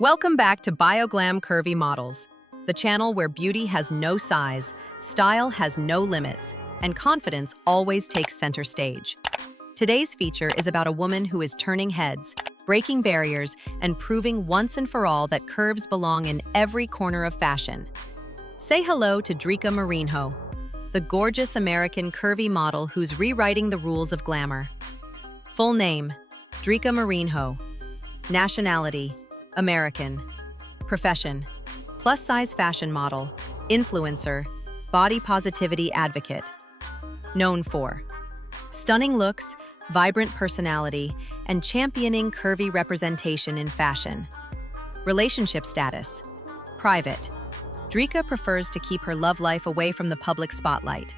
Welcome back to BioGlam Curvy Models, the channel where beauty has no size, style has no limits, and confidence always takes center stage. Today's feature is about a woman who is turning heads, breaking barriers, and proving once and for all that curves belong in every corner of fashion. Say hello to Drika Marinho, the gorgeous American curvy model who's rewriting the rules of glamour. Full name, Drika Marinho. Nationality, American. Profession, plus-size fashion model, influencer, body positivity advocate. Known for stunning looks, vibrant personality, and championing curvy representation in fashion. Relationship status, private. Drika prefers to keep her love life away from the public spotlight.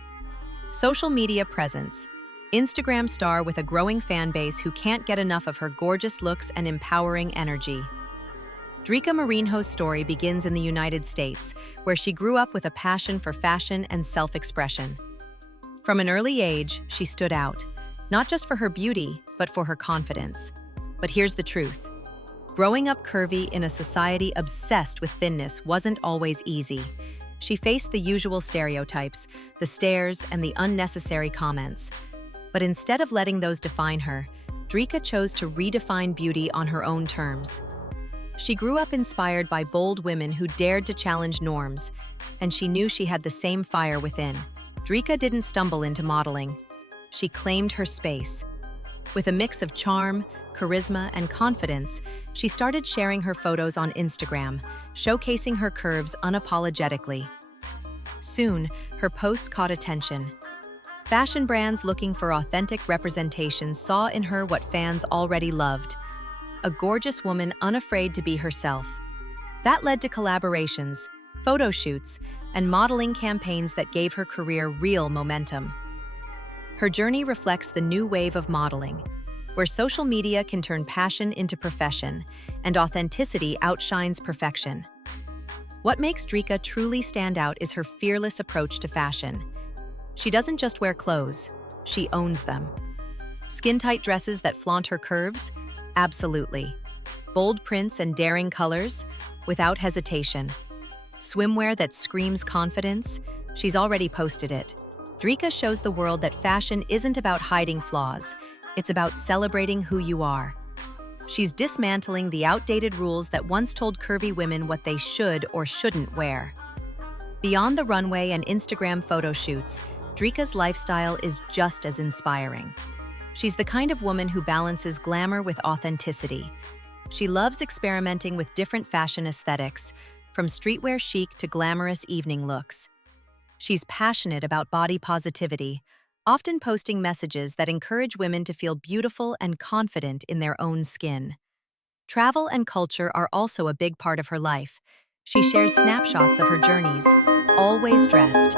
Social media presence, Instagram star with a growing fan base who can't get enough of her gorgeous looks and empowering energy. Drika Marinho's story begins in the United States, where she grew up with a passion for fashion and self-expression. From an early age, she stood out, not just for her beauty, but for her confidence. But here's the truth. Growing up curvy in a society obsessed with thinness wasn't always easy. She faced the usual stereotypes, the stares, and the unnecessary comments. But instead of letting those define her, Drika chose to redefine beauty on her own terms. She grew up inspired by bold women who dared to challenge norms, and she knew she had the same fire within. Drika didn't stumble into modeling. She claimed her space. With a mix of charm, charisma, and confidence, she started sharing her photos on Instagram, showcasing her curves unapologetically. Soon, her posts caught attention. Fashion brands looking for authentic representation saw in her what fans already loved: a gorgeous woman unafraid to be herself. That led to collaborations, photo shoots, and modeling campaigns that gave her career real momentum. Her journey reflects the new wave of modeling, where social media can turn passion into profession, and authenticity outshines perfection. What makes Drika truly stand out is her fearless approach to fashion. She doesn't just wear clothes, she owns them. Skin-tight dresses that flaunt her curves? Absolutely. Bold prints and daring colors? Without hesitation. Swimwear that screams confidence? She's already posted it. Drika shows the world that fashion isn't about hiding flaws, it's about celebrating who you are. She's dismantling the outdated rules that once told curvy women what they should or shouldn't wear. Beyond the runway and Instagram photo shoots, Drika's lifestyle is just as inspiring. She's the kind of woman who balances glamour with authenticity. She loves experimenting with different fashion aesthetics, from streetwear chic to glamorous evening looks. She's passionate about body positivity, often posting messages that encourage women to feel beautiful and confident in their own skin. Travel and culture are also a big part of her life. She shares snapshots of her journeys, always dressed